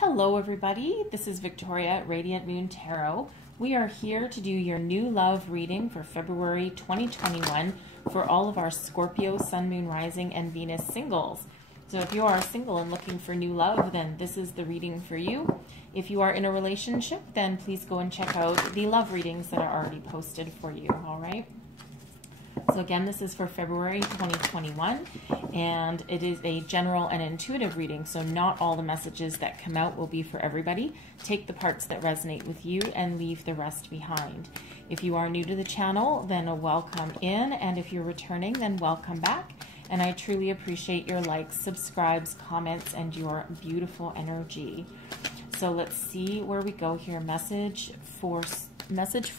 Hello everybody, this is Victoria at Radiant Moon Tarot. We are here to do your new love reading for February 2021 for all of our Scorpio, Sun, Moon, Rising, and Venus singles. So if you are single and looking for new love, then this is the reading for you. If you are in a relationship, then please go and check out the love readings that are already posted for you, all right? So again, this is for February 2021, and it is a general and intuitive reading, so not all the messages that come out will be for everybody. Take the parts that resonate with you and leave the rest behind. If you are new to the channel, then a welcome in, and if you're returning, then welcome back. And I truly appreciate your likes, subscribes, comments, and your beautiful energy. So let's see where we go here. Message for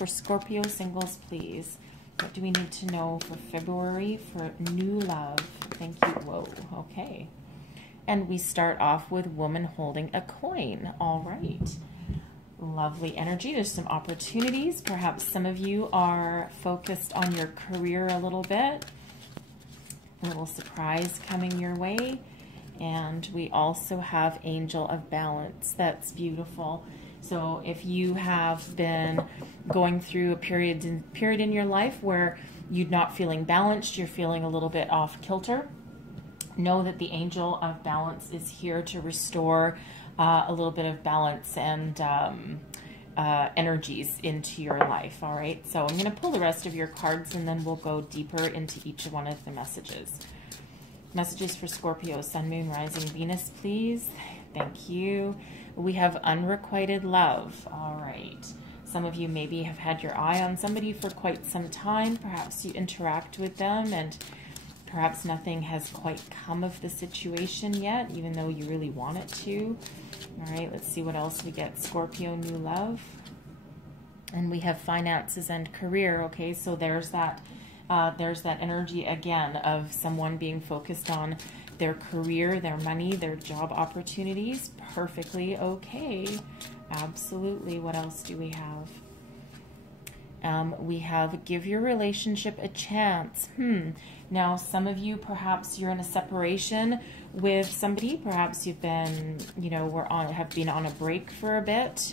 Scorpio singles, please. What do we need to know for February for new love? Thank you. Whoa. Okay. And we start off with woman holding a coin. All right. Lovely energy. There's some opportunities. Perhaps some of you are focused on your career a little bit. A little surprise coming your way. And we also have Angel of Balance. That's beautiful. So if you have been going through a period in your life where you're not feeling balanced, you're feeling a little bit off kilter, know that the Angel of Balance is here to restore a little bit of balance and energies into your life. All right, so I'm going to pull the rest of your cards and then we'll go deeper into each one of the messages. Messages for Scorpio, Sun, Moon, Rising, Venus, please. Thank you. We have unrequited love. All right. Some of you maybe have had your eye on somebody for quite some time. Perhaps you interact with them and perhaps nothing has quite come of the situation yet, even though you really want it to. All right, let's see what else we get. Scorpio, new love. And we have finances and career. Okay, so there's that energy again of someone being focused on their career, their money, their job opportunities. Perfectly okay. Absolutely. What else do we have? We have give your relationship a chance. Now, some of you, perhaps you're in a separation with somebody. Perhaps you've been, have been on a break for a bit.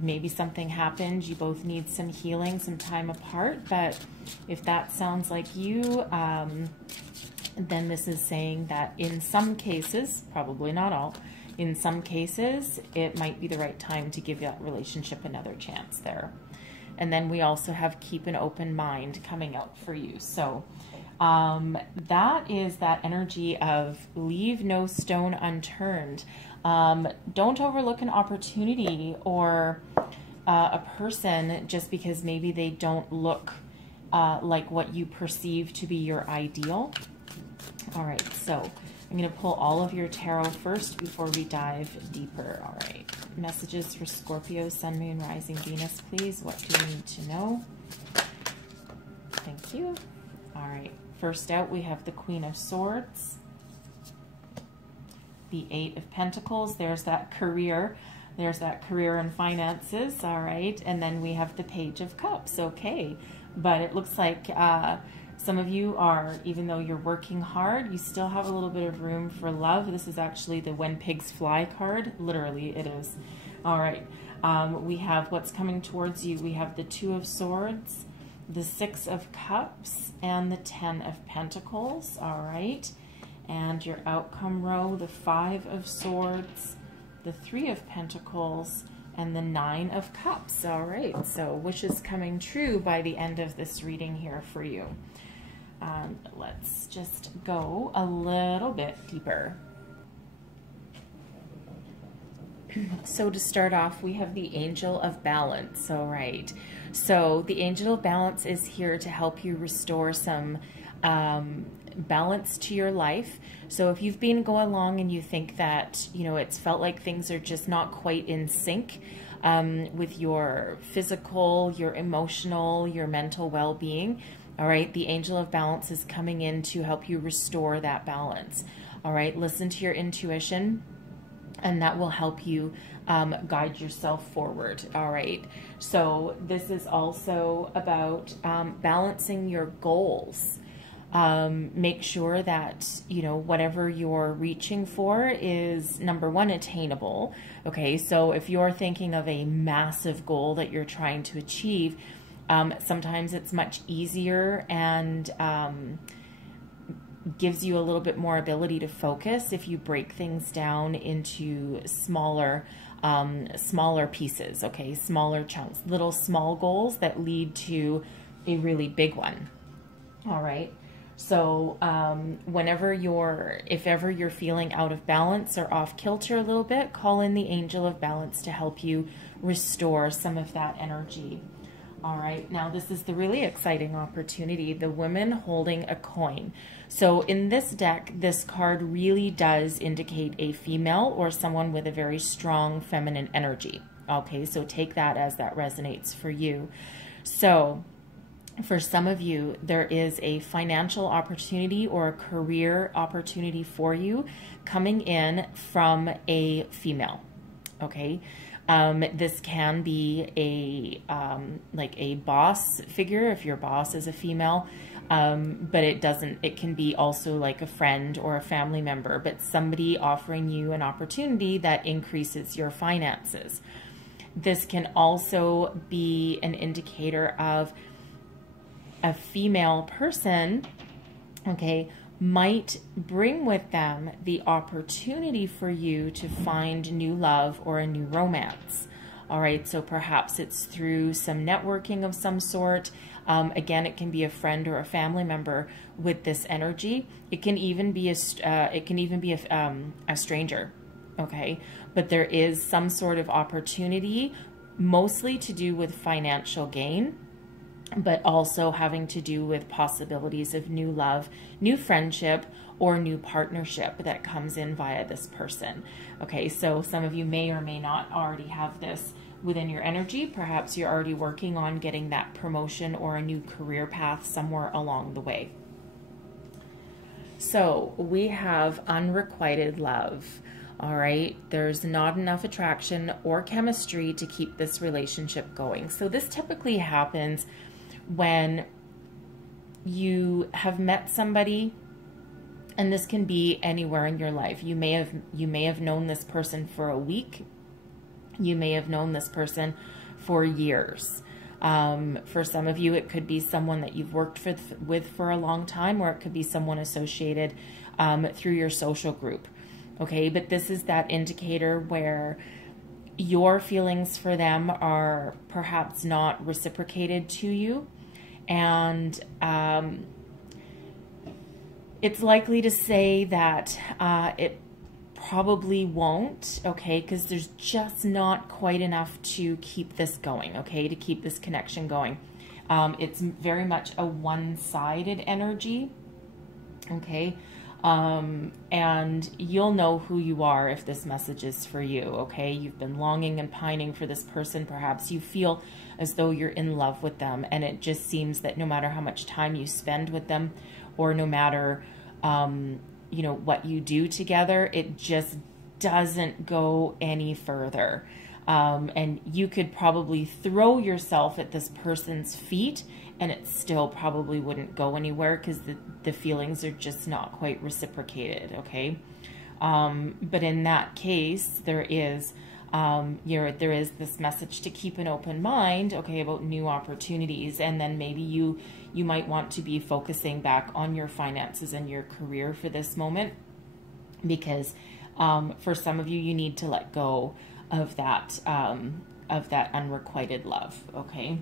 Maybe something happened. You both need some healing, some time apart. But if that sounds like you, then this is saying that in some cases, probably not all, in some cases, it might be the right time to give that relationship another chance there. And then we also have keep an open mind coming out for you. So that is that energy of leave no stone unturned. Don't overlook an opportunity or a person just because maybe they don't look like what you perceive to be your ideal. All right, so I'm going to pull all of your tarot first before we dive deeper. All right, messages for Scorpio, Sun, Moon, Rising, Venus, please. What do we need to know? Thank you. All right, first out we have the Queen of Swords, the Eight of Pentacles. There's that career. There's that career and finances. All right, and then we have the Page of Cups. Okay, but it looks like some of you are, even though you're working hard, you still have a little bit of room for love. This is actually the When Pigs Fly card. Literally, it is. All right. We have what's coming towards you. We have the Two of Swords, the Six of Cups, and the Ten of Pentacles. All right. And your outcome row, the Five of Swords, the Three of Pentacles, and the Nine of Cups. All right. So wishes coming true by the end of this reading here for you. Let's just go a little bit deeper. So to start off, we have the Angel of Balance. All right. So the Angel of Balance is here to help you restore some balance to your life. So if you've been going along and you think that, it's felt like things are just not quite in sync with your physical, your emotional, your mental well-being, all right, the Angel of Balance is coming in to help you restore that balance. All right, listen to your intuition, and that will help you guide yourself forward. All right, so this is also about balancing your goals. Make sure that, you know, whatever you're reaching for is, number one, attainable. Okay, so if you're thinking of a massive goal that you're trying to achieve, sometimes it's much easier and gives you a little bit more ability to focus if you break things down into smaller pieces, okay, smaller chunks, little small goals that lead to a really big one. All right. So if ever you're feeling out of balance or off kilter a little bit, call in the angel of balance to help you restore some of that energy. All right, now this is the really exciting opportunity, the woman holding a coin. So in this deck, this card really does indicate a female or someone with a very strong feminine energy. Okay, so take that as that resonates for you. So for some of you, there is a financial opportunity or a career opportunity for you coming in from a female. Okay. This can be like a boss figure if your boss is a female, but it can be also like a friend or a family member, but somebody offering you an opportunity that increases your finances. This can also be an indicator of a female person, okay, might bring with them the opportunity for you to find new love or a new romance. All right, so perhaps it's through some networking of some sort. Again, it can be a friend or a family member with this energy. It can even be a stranger. Okay, but there is some sort of opportunity, mostly to do with financial gain, but also having to do with possibilities of new love, new friendship, or new partnership that comes in via this person. Okay, so some of you may or may not already have this within your energy. Perhaps you're already working on getting that promotion or a new career path somewhere along the way. So we have unrequited love. All right, there's not enough attraction or chemistry to keep this relationship going. So this typically happens when you have met somebody, and this can be anywhere in your life. You may have known this person for a week. You may have known this person for years. For some of you, it could be someone that you've worked with for a long time, or it could be someone associated through your social group. Okay, but this is that indicator where your feelings for them are perhaps not reciprocated to you, and it's likely to say that it probably won't, okay, because there's just not quite enough to keep this going, okay, to keep this connection going. It's very much a one-sided energy, okay, and you'll know who you are if this message is for you, okay? You've been longing and pining for this person. Perhaps you feel as though you're in love with them, and it just seems that no matter how much time you spend with them, or no matter you know, what you do together, it just doesn't go any further. And you could probably throw yourself at this person's feet and it still probably wouldn't go anywhere because the feelings are just not quite reciprocated, okay? But in that case, there is this message to keep an open mind, okay, about new opportunities, and then maybe you might want to be focusing back on your finances and your career for this moment, because for some of you, you need to let go of that unrequited love, okay?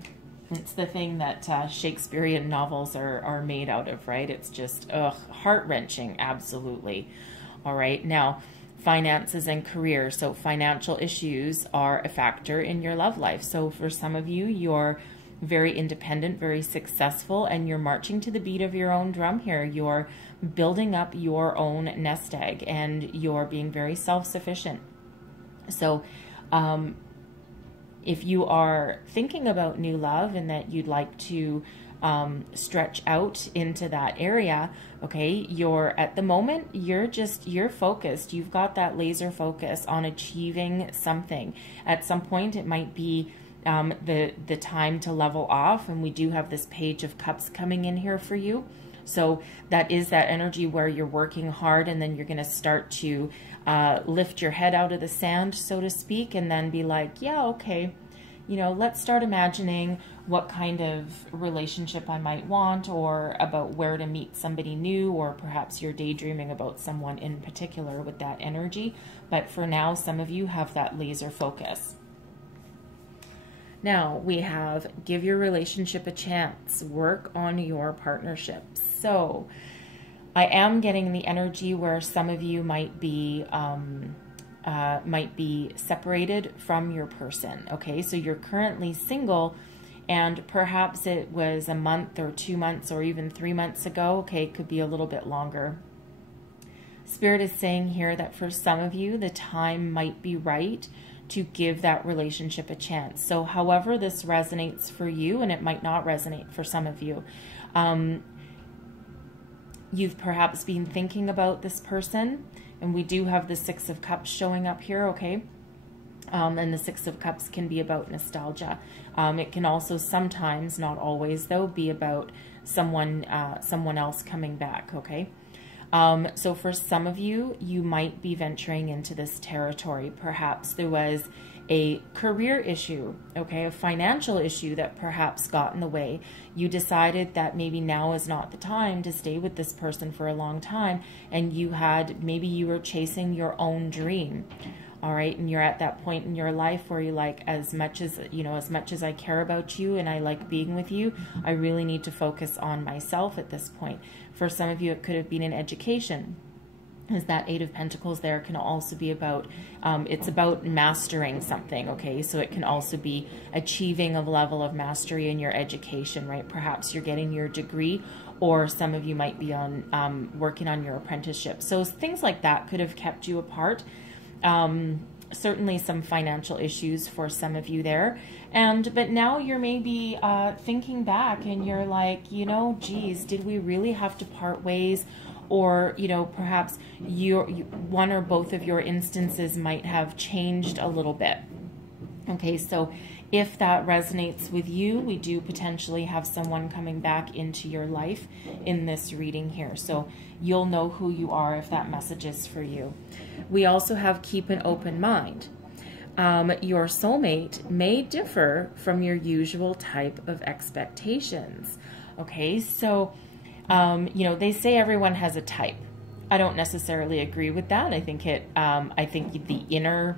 It's the thing that Shakespearean novels are made out of, right? It's just heart-wrenching, absolutely. All right, now, finances and career. So financial issues are a factor in your love life. So for some of you, you're very independent, very successful, and you're marching to the beat of your own drum here. You're building up your own nest egg, and you're being very self-sufficient. So if you are thinking about new love and that you'd like to stretch out into that area, okay, at the moment, you're focused. You've got that laser focus on achieving something. At some point, it might be the time to level off, and we do have this Page of Cups coming in here for you. So that is that energy where you're working hard, and then you're going to start to lift your head out of the sand, so to speak, and then be like, yeah, okay, you know, let's start imagining what kind of relationship I might want, or about where to meet somebody new, or perhaps you're daydreaming about someone in particular with that energy. But for now, some of you have that laser focus. Now we have give your relationship a chance, work on your partnerships. So I am getting the energy where some of you might be separated from your person. Okay, so you're currently single, and perhaps it was a month or 2 months or even 3 months ago. Okay, it could be a little bit longer. Spirit is saying here that for some of you, the time might be right to give that relationship a chance. So however this resonates for you, and it might not resonate for some of you, you've perhaps been thinking about this person, and we do have the Six of Cups showing up here, okay? And the Six of Cups can be about nostalgia. It can also sometimes, not always though, be about someone else coming back, okay? So for some of you, you might be venturing into this territory. Perhaps there was a career issue, okay, a financial issue that perhaps got in the way. You decided that maybe now is not the time to stay with this person for a long time, and maybe you were chasing your own dream. All right, and you're at that point in your life where you're like, as much as I care about you and I like being with you, I really need to focus on myself at this point. For some of you, it could have been in education, as that Eight of Pentacles there can also be about, it's about mastering something, okay? So it can also be achieving a level of mastery in your education, right? Perhaps you're getting your degree, or some of you might be on working on your apprenticeship. So things like that could have kept you apart. Certainly some financial issues for some of you there. But now you're maybe thinking back, and you're like, you know, geez, did we really have to part ways? Or, you know, perhaps one or both of your instances might have changed a little bit. Okay, so if that resonates with you, we do potentially have someone coming back into your life in this reading here. So you'll know who you are if that message is for you. We also have keep an open mind. Your soulmate may differ from your usual type of expectations. Okay, so you know, they say everyone has a type. I don't necessarily agree with that. I think the inner,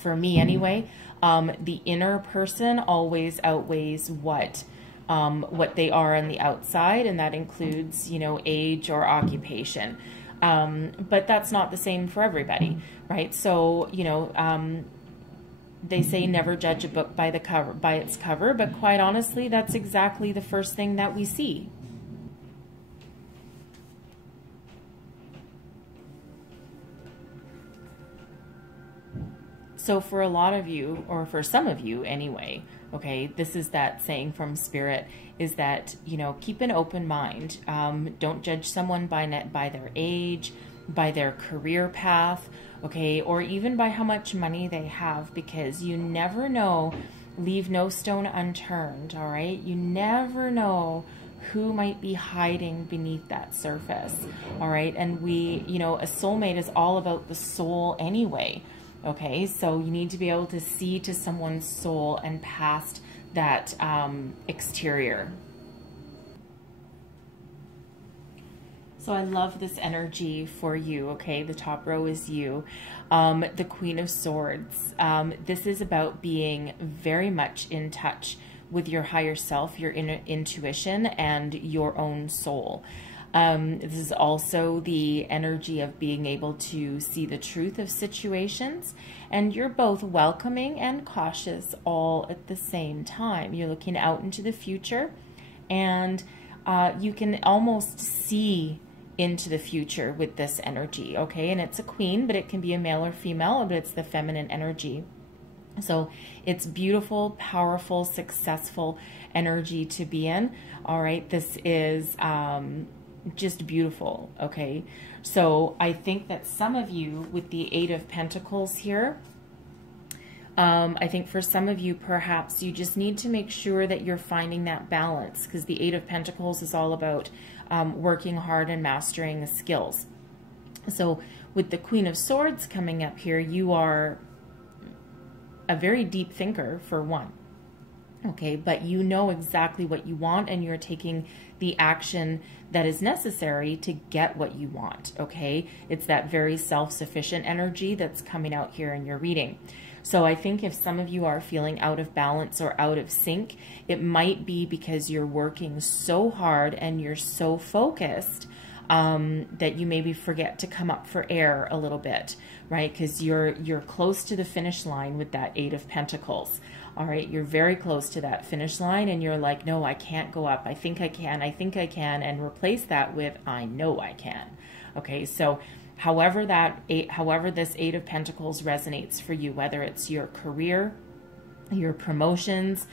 for me anyway, the inner person always outweighs what they are on the outside, and that includes, you know, age or occupation. But that's not the same for everybody, right? So, you know, they say never judge a book by its cover, but quite honestly, that's exactly the first thing that we see. So for a lot of you, or for some of you anyway, okay, this is that saying from Spirit, is that, you know, keep an open mind. Don't judge someone by their age, by their career path, okay, or even by how much money they have, because you never know. Leave no stone unturned, all right? You never know who might be hiding beneath that surface, all right? And you know, a soulmate is all about the soul anyway. Okay, so you need to be able to see to someone's soul and past that exterior. So I love this energy for you, okay? The top row is you. The Queen of Swords. This is about being very much in touch with your higher self, your inner intuition, and your own soul. This is also the energy of being able to see the truth of situations, and you're both welcoming and cautious all at the same time. You're looking out into the future, and you can almost see into the future with this energy, okay? And it's a queen, but it can be a male or female, but it's the feminine energy. So it's beautiful, powerful, successful energy to be in, all right? This is just beautiful, okay? So I think that some of you with the Eight of Pentacles here, I think for some of you, perhaps you just need to make sure that you're finding that balance, because the Eight of Pentacles is all about working hard and mastering skills. So with the Queen of Swords coming up here, you are a very deep thinker, for one. Okay, but you know exactly what you want, and you're taking the action that is necessary to get what you want. Okay, it's that very self-sufficient energy that's coming out here in your reading. So I think if some of you are feeling out of balance or out of sync, it might be because you're working so hard and you're so focused that you maybe forget to come up for air a little bit, right? Because you're close to the finish line with that Eight of Pentacles. All right, you're very close to that finish line, and you're like, no, I can't go up. I think I can, and replace that with I know I can. Okay, so however this Eight of Pentacles resonates for you, whether it's your career, your promotions,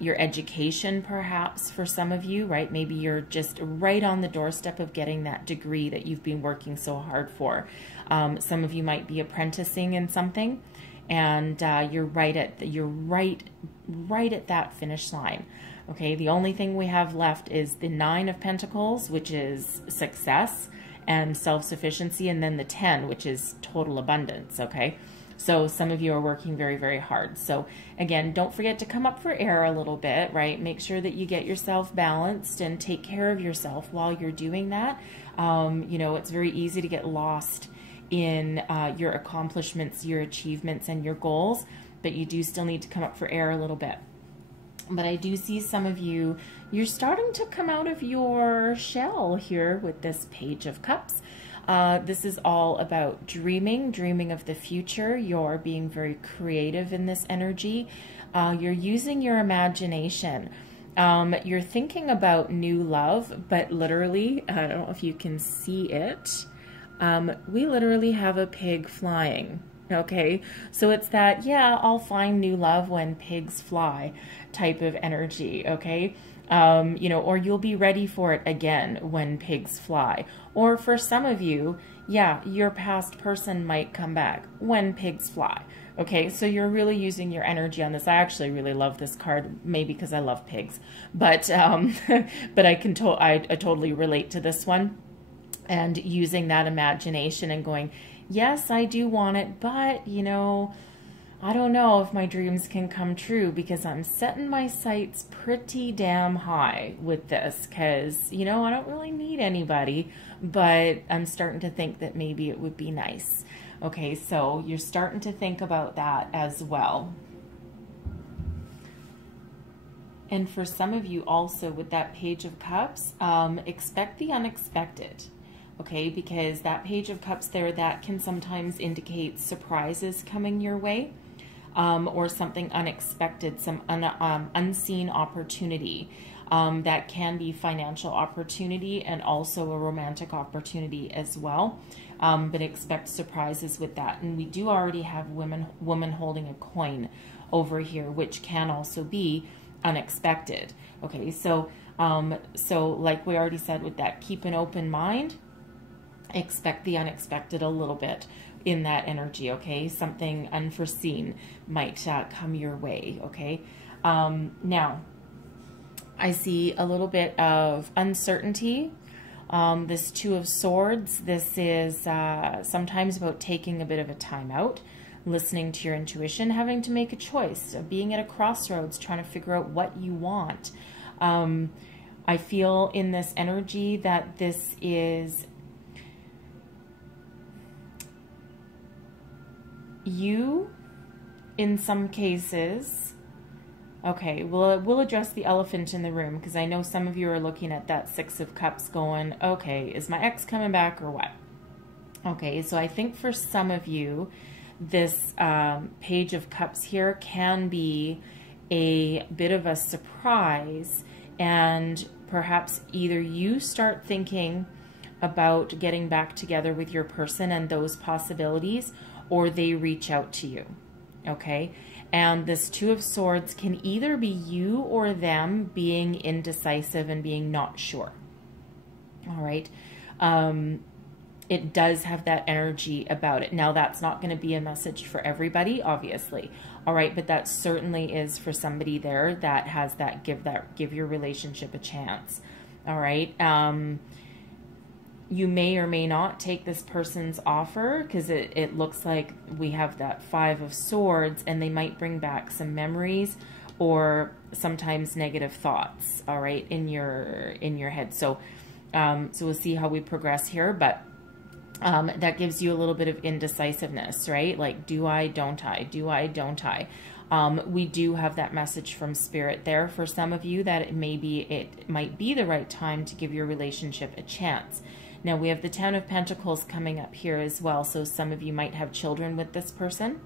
your education, perhaps for some of you, right? Maybe you're just right on the doorstep of getting that degree that you've been working so hard for. Some of you might be apprenticing in something, and you're right at that finish line. Okay, the only thing we have left is the Nine of Pentacles, which is success and self-sufficiency, and then the 10, which is total abundance. Okay, so some of you are working very, very hard. So again, don't forget to come up for air a little bit, right? Make sure that you get yourself balanced and take care of yourself while you're doing that. You know, it's very easy to get lost in your accomplishments, your achievements, and your goals, but you do still need to come up for air a little bit. But I do see some of you, you're starting to come out of your shell here with this Page of Cups. This is all about dreaming of the future. You're being very creative in this energy. You're using your imagination. You're thinking about new love, but literally, I don't know if you can see it. We literally have a pig flying. Okay, so it's that, yeah, I'll find new love when pigs fly type of energy. Okay, you know, or you'll be ready for it again when pigs fly. Or for some of you, yeah, your past person might come back when pigs fly. Okay, so you're really using your energy on this. I actually really love this card, maybe because I love pigs, but but I totally relate to this one, and using that imagination and going, yes, I do want it, but you know, I don't know if my dreams can come true, because I'm setting my sights pretty damn high with this, because, you know, I don't really need anybody, but I'm starting to think that maybe it would be nice. Okay, so you're starting to think about that as well. And for some of you also with that Page of Cups, expect the unexpected. Okay, because that Page of Cups there, that can sometimes indicate surprises coming your way, or something unexpected, some unseen opportunity. That can be financial opportunity and also a romantic opportunity as well. But expect surprises with that. And we do already have woman holding a coin over here, which can also be unexpected. Okay, so like we already said with that, keep an open mind. Expect the unexpected a little bit in that energy, okay? Something unforeseen might come your way, okay? Now, I see a little bit of uncertainty. This Two of Swords, this is sometimes about taking a bit of a time out, listening to your intuition, having to make a choice, being at a crossroads, trying to figure out what you want. I feel in this energy that this is you, in some cases. Okay, we'll address the elephant in the room, because I know some of you are looking at that Six of Cups going, okay, is my ex coming back or what? Okay, so I think for some of you, this Page of Cups here can be a bit of a surprise, and perhaps either you start thinking about getting back together with your person and those possibilities, or they reach out to you, okay? And this Two of Swords can either be you or them being indecisive and being not sure, all right? it does have that energy about it. Now, that's not going to be a message for everybody, obviously. All right, but that certainly is for somebody there that has that give your relationship a chance. All right. You may or may not take this person's offer, because it looks like we have that 5 of Swords, and they might bring back some memories or sometimes negative thoughts, all right, in your head. So so we'll see how we progress here, but that gives you a little bit of indecisiveness, right? Like, do I, don't I? Do I, don't I? We do have that message from Spirit there for some of you that it might be the right time to give your relationship a chance. Now, we have the 10 of Pentacles coming up here as well. So some of you might have children with this person.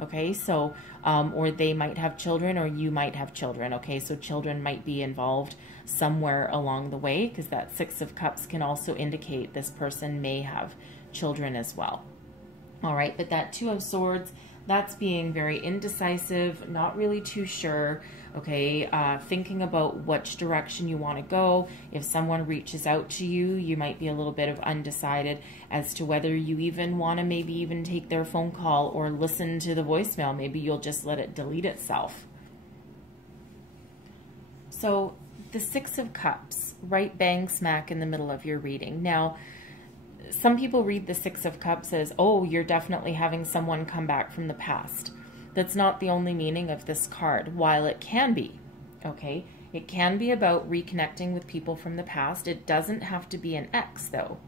Okay, so, or they might have children, or you might have children. Okay, so children might be involved somewhere along the way, because that 6 of Cups can also indicate this person may have children as well. All right, but that 2 of Swords, that's being very indecisive, not really too sure, okay, thinking about which direction you want to go. If someone reaches out to you, you might be a little bit of undecided as to whether you even want to maybe even take their phone call or listen to the voicemail. Maybe you'll just let it delete itself. So the 6 of Cups, right bang smack in the middle of your reading. Now, some people read the 6 of Cups as, oh, you're definitely having someone come back from the past. That's not the only meaning of this card, while it can be, okay? It can be about reconnecting with people from the past. It doesn't have to be an ex, though,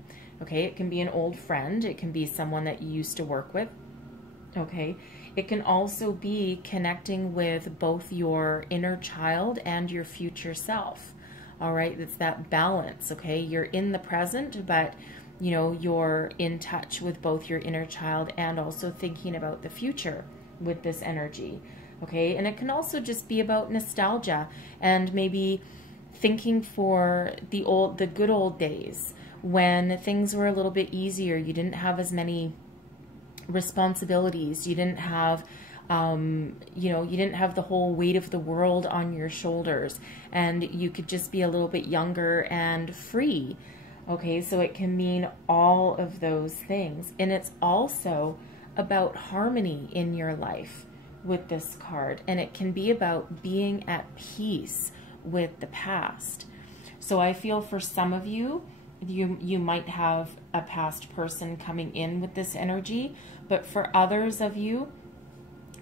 okay? It can be an old friend. It can be someone that you used to work with, okay? It can also be connecting with both your inner child and your future self, all right? It's that balance, okay? You're in the present, but you know, you're in touch with both your inner child and also thinking about the future with this energy, okay? And it can also just be about nostalgia and maybe thinking for the good old days when things were a little bit easier. You didn't have as many responsibilities. You didn't have you know, you didn't have the whole weight of the world on your shoulders, and you could just be a little bit younger and free. Okay, so it can mean all of those things. And it's also about harmony in your life with this card. And it can be about being at peace with the past. So I feel for some of you, you might have a past person coming in with this energy. But for others of you,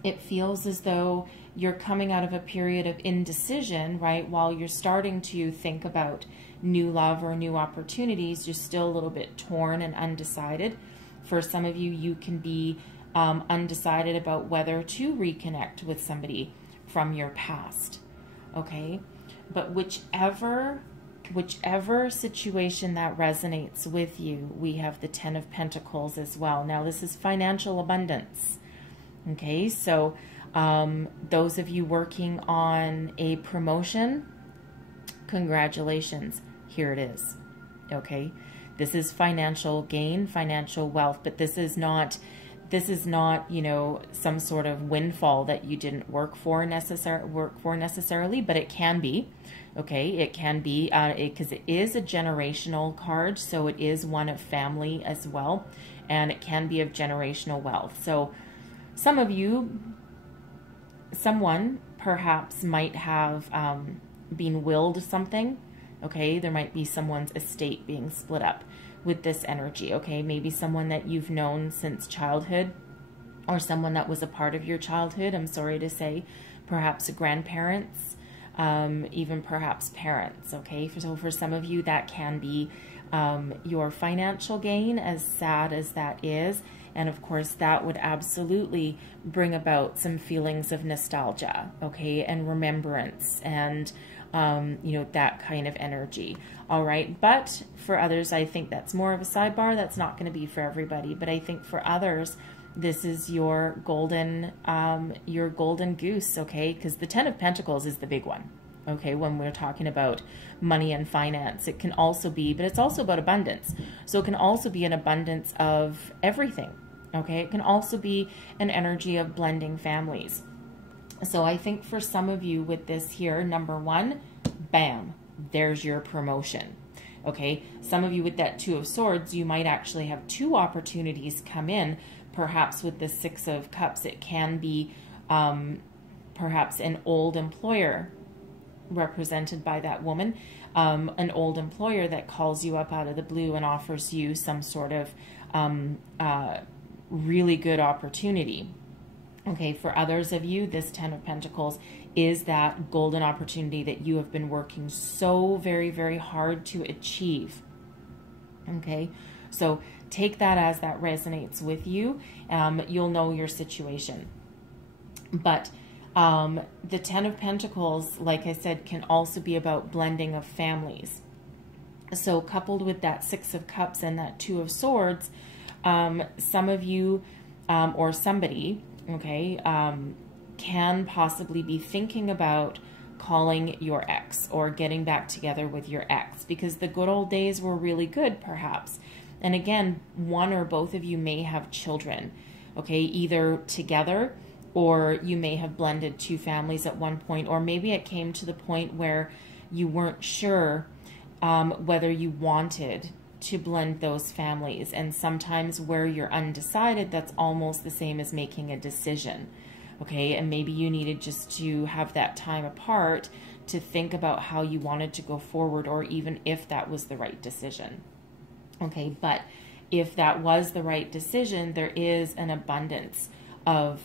it feels as though you're coming out of a period of indecision, right? While you're starting to think about new love or new opportunities, you're still a little bit torn and undecided. For some of you, you can be undecided about whether to reconnect with somebody from your past, okay? But whichever situation that resonates with you, we have the 10 of Pentacles as well. Now, this is financial abundance, okay? So those of you working on a promotion, congratulations. Here it is, okay? This is financial gain, financial wealth, but this is not, you know, some sort of windfall that you didn't work for necessarily, but it can be, okay? It can be, because it is a generational card, so it is one of family as well, and it can be of generational wealth. So some of you, someone perhaps might have been willed something. Okay, there might be someone's estate being split up with this energy, okay? Maybe someone that you've known since childhood, or someone that was a part of your childhood, I'm sorry to say, perhaps grandparents, even perhaps parents, okay? So for some of you, that can be your financial gain, as sad as that is. And of course, that would absolutely bring about some feelings of nostalgia, okay? And remembrance and you know, that kind of energy. All right. But for others, I think that's more of a sidebar. That's not going to be for everybody. But I think for others, this is your golden goose. Okay. Because the 10 of Pentacles is the big one. Okay. When we're talking about money and finance, it can also be, but it's also about abundance. So it can also be an abundance of everything. Okay. It can also be an energy of blending families. So I think for some of you with this here, number one, bam, there's your promotion. Okay, some of you with that Two of Swords, you might actually have two opportunities come in. Perhaps with the Six of Cups, it can be perhaps an old employer represented by that woman, an old employer that calls you up out of the blue and offers you some sort of really good opportunity. Okay, for others of you, this Ten of Pentacles is that golden opportunity that you have been working so very, very hard to achieve. Okay, so take that as that resonates with you. You'll know your situation. But the Ten of Pentacles, like I said, can also be about blending of families. So coupled with that Six of Cups and that Two of Swords, some of you or somebody, okay, can possibly be thinking about calling your ex or getting back together with your ex because the good old days were really good, perhaps. And again, one or both of you may have children, okay, either together, or you may have blended two families at one point, or maybe it came to the point where you weren't sure whether you wanted to blend those families. And sometimes where you're undecided, that's almost the same as making a decision. Okay, and maybe you needed just to have that time apart to think about how you wanted to go forward, or even if that was the right decision. Okay, but if that was the right decision, there is an abundance of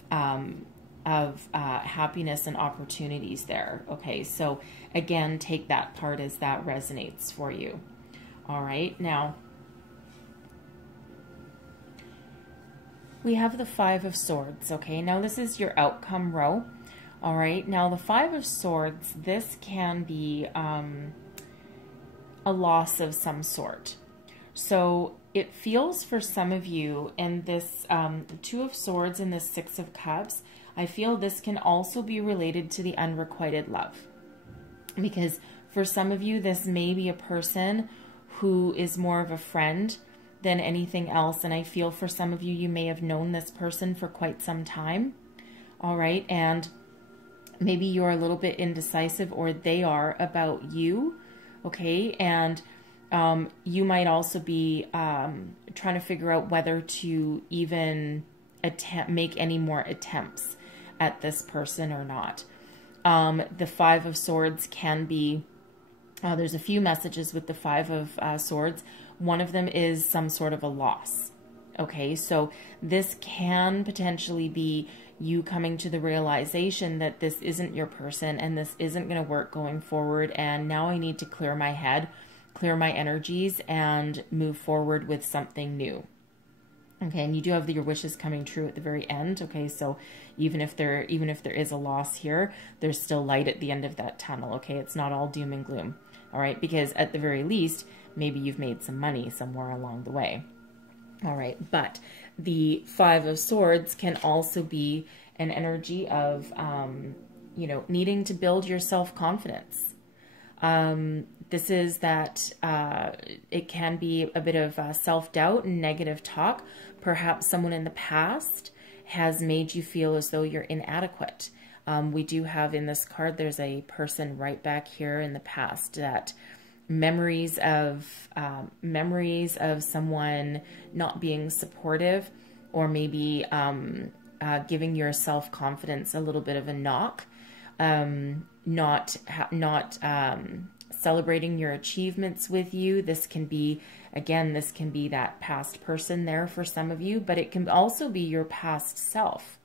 happiness and opportunities there. Okay, so again, take that part as that resonates for you. All right, now we have the Five of Swords. Okay, now this is your outcome row. All right, now the Five of Swords, this can be a loss of some sort. So it feels for some of you, and this Two of Swords and this Six of Cups, I feel this can also be related to the unrequited love. Because for some of you, this may be a person who is more of a friend than anything else. And I feel for some of you, you may have known this person for quite some time. All right. And maybe you're a little bit indecisive, or they are, about you. Okay. And you might also be trying to figure out whether to even make any more attempts at this person or not. The Five of Swords can be, there's a few messages with the Five of Swords. One of them is some sort of a loss. Okay, so this can potentially be you coming to the realization that this isn't your person and this isn't going to work going forward. And now I need to clear my head, clear my energies, and move forward with something new. Okay, and you do have your wishes coming true at the very end. Okay, so even if there is a loss here, there's still light at the end of that tunnel. Okay, it's not all doom and gloom. All right, because at the very least, maybe you've made some money somewhere along the way. All right, but the Five of Swords can also be an energy of, you know, needing to build your self-confidence. This is that it can be a bit of self-doubt and negative talk. Perhaps someone in the past has made you feel as though you're inadequate. We do have in this card, there's a person right back here in the past that memories of someone not being supportive, or maybe giving your self-confidence a little bit of a knock, not celebrating your achievements with you. This can be, again, this can be that past person there for some of you, but it can also be your past self.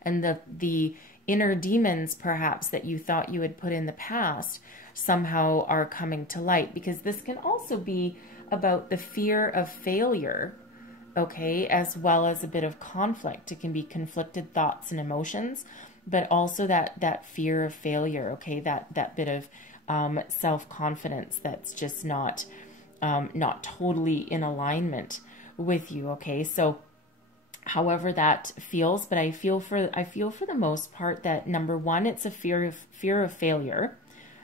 And the inner demons, perhaps, that you thought you had put in the past somehow are coming to light, because this can also be about the fear of failure, okay, as well as a bit of conflict. It can be conflicted thoughts and emotions, but also that fear of failure, okay, that bit of self-confidence that's just not totally in alignment with you. Okay, so however that feels, but I feel for the most part that number one, it's a fear of failure.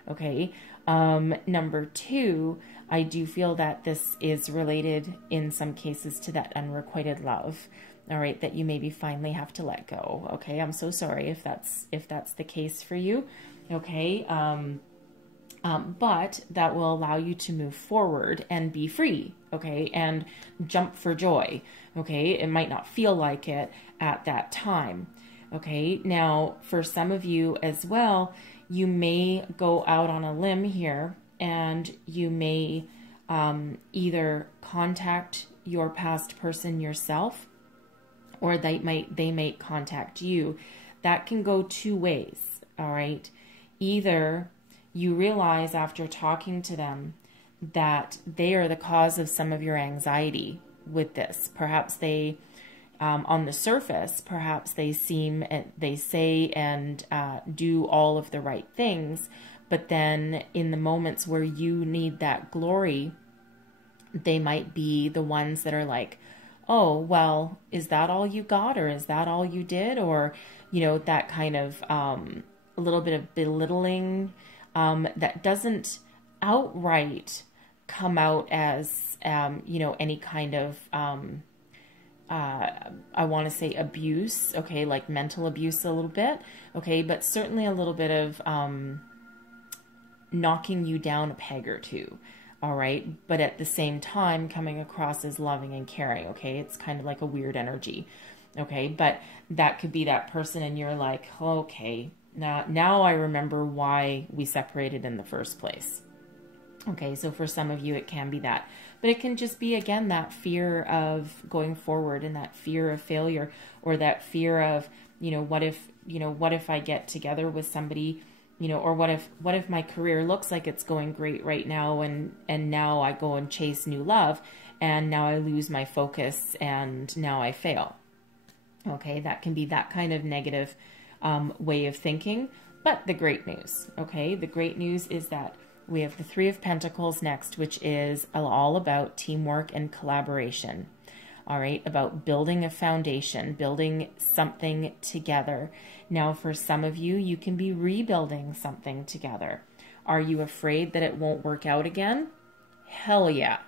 Okay, number two, I do feel that this is related in some cases to that unrequited love. All right, that you maybe finally have to let go. Okay, I'm so sorry if that's the case for you. Okay, But that will allow you to move forward and be free, okay, and jump for joy, okay. It might not feel like it at that time, okay. Now, for some of you as well, you may go out on a limb here, and you may either contact your past person yourself, or they may contact you. That can go two ways, all right. Either you realize after talking to them that they are the cause of some of your anxiety with this. Perhaps they, on the surface, perhaps they seem, they say and do all of the right things, but then in the moments where you need that glory, they might be the ones that are like, oh, well, is that all you got? Or is that all you did? Or, you know, that kind of a little bit of belittling that doesn't outright come out as, you know, any kind of, I want to say abuse, okay, like mental abuse a little bit, okay, but certainly a little bit of knocking you down a peg or two, all right, but at the same time coming across as loving and caring, okay, it's kind of like a weird energy, okay, but that could be that person and you're like, okay, now I remember why we separated in the first place. Okay, so for some of you, it can be that. But it can just be, again, that fear of going forward and that fear of failure, or that fear of, you know, what if I get together with somebody, you know, or what if my career looks like it's going great right now, and now I go and chase new love, and now I lose my focus and now I fail. Okay, that can be that kind of negative way of thinking. But the great news, okay, the great news is that we have the Three of Pentacles next, which is all about teamwork and collaboration. All right, about building a foundation, building something together. Now, for some of you, you can be rebuilding something together. Are you afraid that it won't work out again? Hell yeah.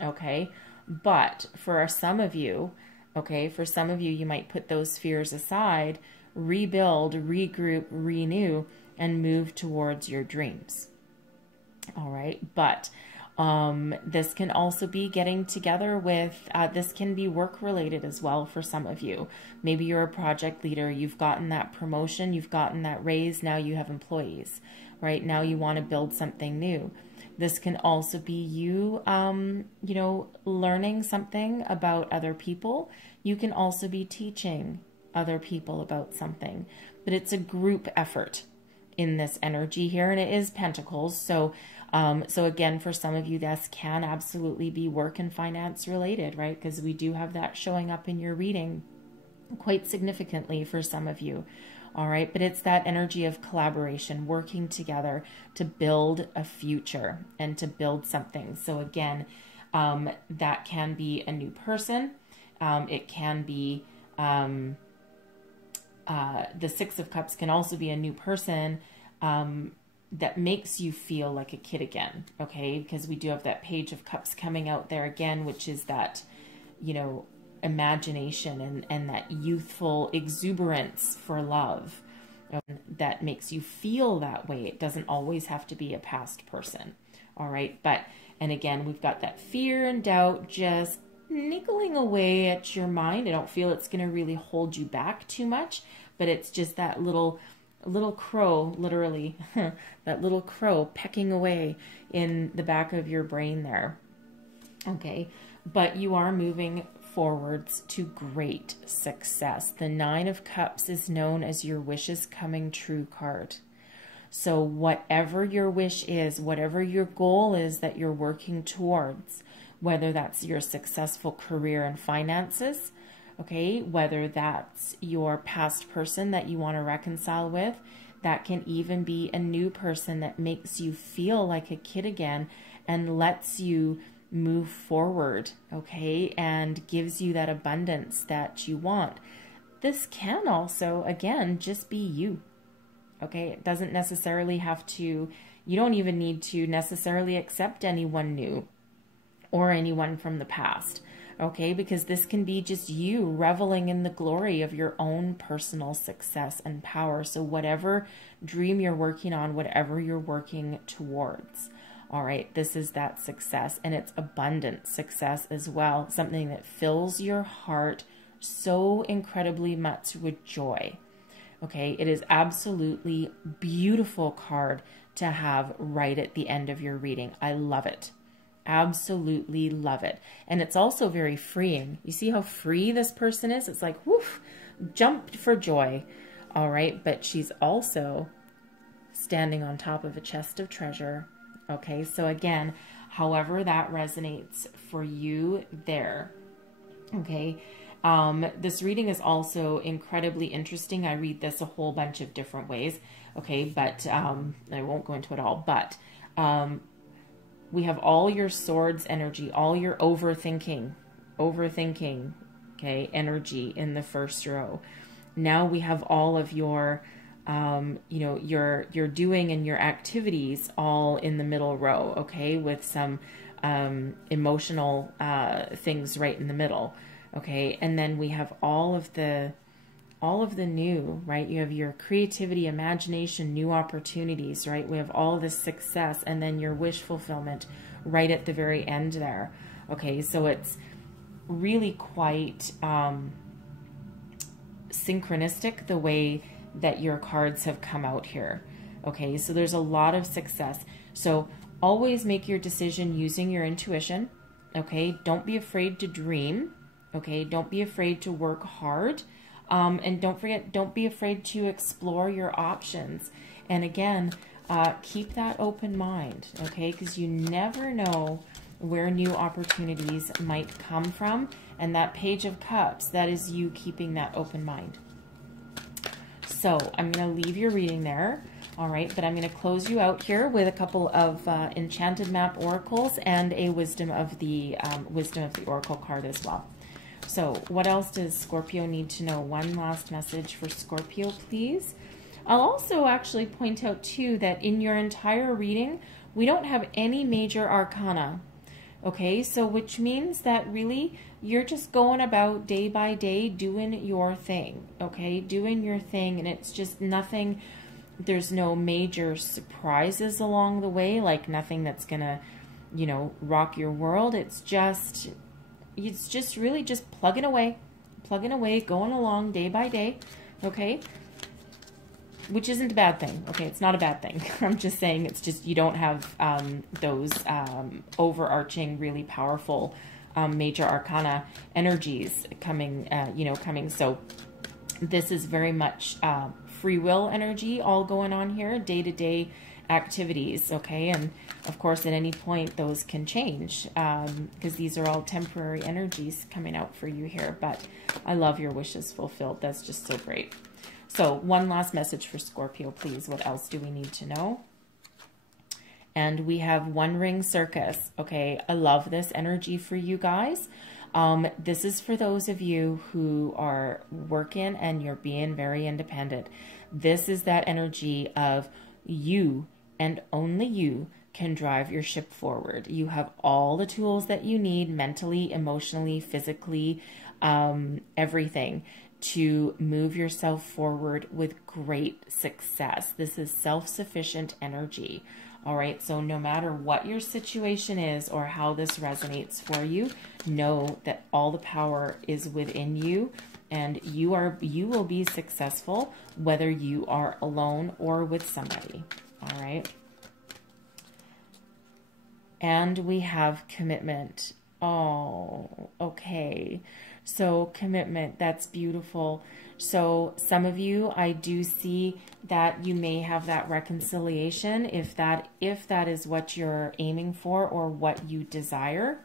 Okay, but for some of you, okay, for some of you, you might put those fears aside, rebuild, regroup, renew, and move towards your dreams. All right, but this can also be getting together with, this can be work related as well for some of you. Maybe you're a project leader, you've gotten that promotion, you've gotten that raise, now you have employees, right? Now you want to build something new. This can also be you, you know, learning something about other people. You can also be teaching other people about something, but it's a group effort in this energy here, and it is Pentacles. So so again, for some of you, this can absolutely be work and finance related, right? Because we do have that showing up in your reading quite significantly for some of you. All right, but it's that energy of collaboration, working together to build a future and to build something. So again, that can be a new person. It can be the Six of Cups can also be a new person that makes you feel like a kid again, okay? Because we do have that Page of Cups coming out there again, which is that, you know, imagination and that youthful exuberance for love that makes you feel that way. It doesn't always have to be a past person, all right? But, and again, we've got that fear and doubt just niggling away at your mind. I don't feel it's going to really hold you back too much, but it's just that little crow, literally, that little crow pecking away in the back of your brain there. Okay, but you are moving forwards to great success. The Nine of Cups is known as your wishes coming true card. So whatever your wish is, whatever your goal is that you're working towards, whether that's your successful career and finances, okay, whether that's your past person that you want to reconcile with, that can even be a new person that makes you feel like a kid again and lets you move forward, okay, and gives you that abundance that you want. This can also, again, just be you, okay? It doesn't necessarily have to, you don't even need to necessarily accept anyone new or anyone from the past. okay? Because this can be just you reveling in the glory of your own personal success and power. So whatever dream you're working on, whatever you're working towards, all right, this is that success, and it's abundant success as well, something that fills your heart so incredibly much with joy. Okay, it is absolutely beautiful card to have right at the end of your reading. I love it. Absolutely love it. And it's also very freeing. You see how free this person is? It's like, woof, jumped for joy. All right, but she's also standing on top of a chest of treasure. Okay, so again, however that resonates for you there. Okay. This reading is also incredibly interesting. I read this a whole bunch of different ways. Okay, but I won't go into it all. But we have all your swords energy, all your overthinking, okay, energy in the first row. Now we have all of your, you know, your doing and your activities all in the middle row. Okay, with some emotional things right in the middle. Okay, and then we have all of the new, right? You have your creativity, imagination, new opportunities, right? We have all this success, and then your wish fulfillment right at the very end there. Okay, so it's really quite synchronistic the way that your cards have come out here. Okay, so there's a lot of success. So always make your decision using your intuition. Okay, don't be afraid to dream. Okay, don't be afraid to work hard. And don't forget, don't be afraid to explore your options. And again, keep that open mind, okay? Because you never know where new opportunities might come from. And that Page of Cups, that is you keeping that open mind. So I'm going to leave your reading there. All right, but I'm going to close you out here with a couple of Enchanted Map oracles and a Wisdom of the Oracle card as well. So what else does Scorpio need to know? One last message for Scorpio, please. I'll also actually point out, too, that in your entire reading, we don't have any major arcana. Okay, so which means that really you're just going about day by day doing your thing. Okay, doing your thing, and it's just nothing. There's no major surprises along the way, like nothing that's going to, you know, rock your world. It's just really just plugging away, going along day by day, okay? Which isn't a bad thing, okay? It's not a bad thing. I'm just saying it's just you don't have those overarching, really powerful major arcana energies coming, coming. So this is very much free will energy all going on here, day-to-day activities, okay? And of course at any point those can change because these are all temporary energies coming out for you here, but I love your wishes fulfilled. That's just so great. So one last message for Scorpio, please. What else do we need to know? And we have One Ring Circus. Okay, I love this energy for you guys. This is for those of you who are working and you're being very independent. This is that energy of you and only you can drive your ship forward. You have all the tools that you need mentally, emotionally, physically, everything to move yourself forward with great success. This is self-sufficient energy. All right, so no matter what your situation is or how this resonates for you, know that all the power is within you, and you will be successful whether you are alone or with somebody. All right. And we have commitment. Oh, okay. So commitment, that's beautiful. So some of you, I do see that you may have that reconciliation if that is what you're aiming for or what you desire.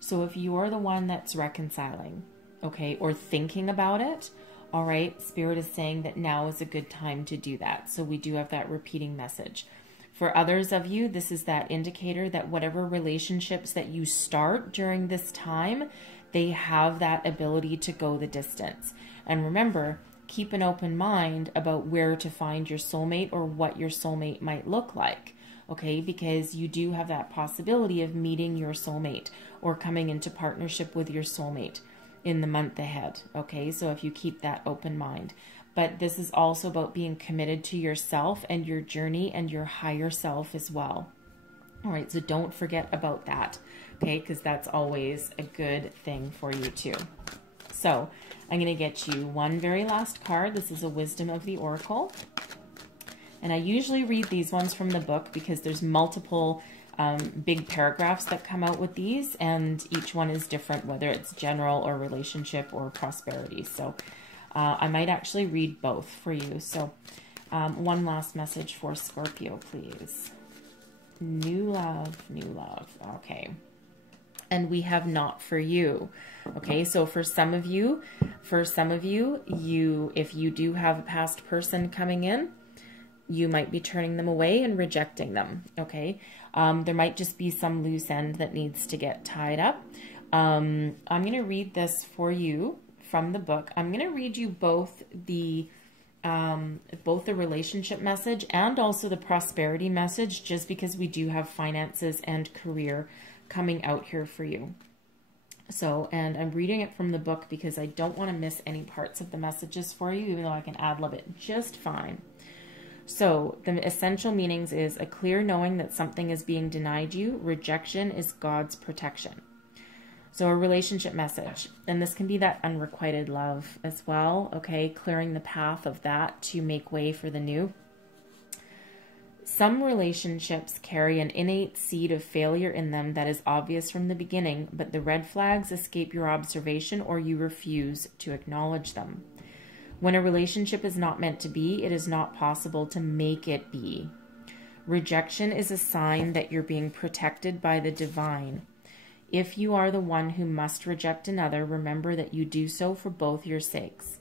So if you are the one that's reconciling, okay, or thinking about it, all right, Spirit is saying that now is a good time to do that. So we do have that repeating message. For others of you, this is that indicator that whatever relationships that you start during this time, they have that ability to go the distance. And remember, keep an open mind about where to find your soulmate or what your soulmate might look like. okay? Because you do have that possibility of meeting your soulmate or coming into partnership with your soulmate in the month ahead, okay? So if you keep that open mind. But this is also about being committed to yourself and your journey and your higher self as well. All right, so don't forget about that, okay? Because that's always a good thing for you too. So I'm going to get you one very last card. This is a Wisdom of the Oracle. And I usually read these ones from the book because there's multiple big paragraphs that come out with these, and each one is different, whether it's general or relationship or prosperity. So I might actually read both for you. So one last message for Scorpio, please. New love, new love. Okay. And we have not for you. Okay, so for some of you, if you do have a past person coming in, you might be turning them away and rejecting them. Okay, there might just be some loose end that needs to get tied up. I'm going to read this for you from the book. I'm going to read you both the relationship message and also the prosperity message, just because we do have finances and career coming out here for you. So, and I'm reading it from the book because I don't want to miss any parts of the messages for you, even though I can ad-lib it just fine. So the essential meanings is a clear knowing that something is being denied you. Rejection is God's protection. So a relationship message, and this can be that unrequited love as well, okay? Clearing the path of that to make way for the new. Some relationships carry an innate seed of failure in them that is obvious from the beginning, but the red flags escape your observation or you refuse to acknowledge them. When a relationship is not meant to be, it is not possible to make it be. Rejection is a sign that you're being protected by the divine. If you are the one who must reject another, remember that you do so for both your sakes.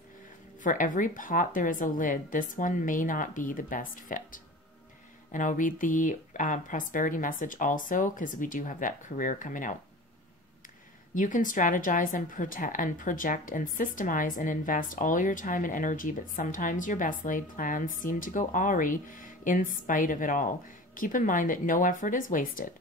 For every pot there is a lid. This one may not be the best fit. And I'll read the prosperity message also, because we do have that career coming out. You can strategize and project and systemize and invest all your time and energy, but sometimes your best laid plans seem to go awry in spite of it all. Keep in mind that no effort is wasted.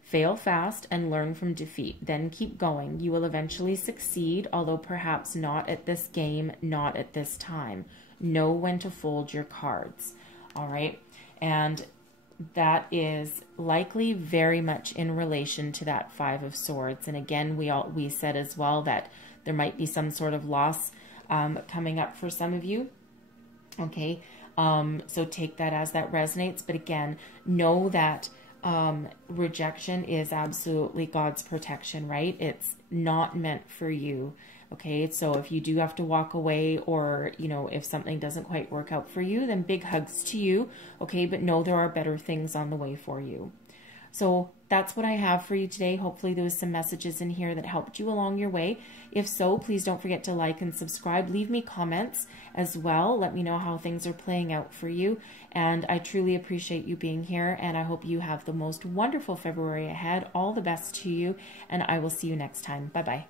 Fail fast and learn from defeat. Then keep going. You will eventually succeed, although perhaps not at this game, not at this time. Know when to fold your cards. All right. And that is likely very much in relation to that Five of Swords. And again, we said as well that there might be some sort of loss coming up for some of you. Okay. So take that as that resonates. But again, know that rejection is absolutely God's protection, right? It's not meant for you. Okay, so if you do have to walk away, or, you know, if something doesn't quite work out for you, then big hugs to you. Okay, but know there are better things on the way for you. So that's what I have for you today. Hopefully there was some messages in here that helped you along your way. If so, please don't forget to like and subscribe. Leave me comments as well. Let me know how things are playing out for you. And I truly appreciate you being here. And I hope you have the most wonderful February ahead. All the best to you. And I will see you next time. Bye-bye.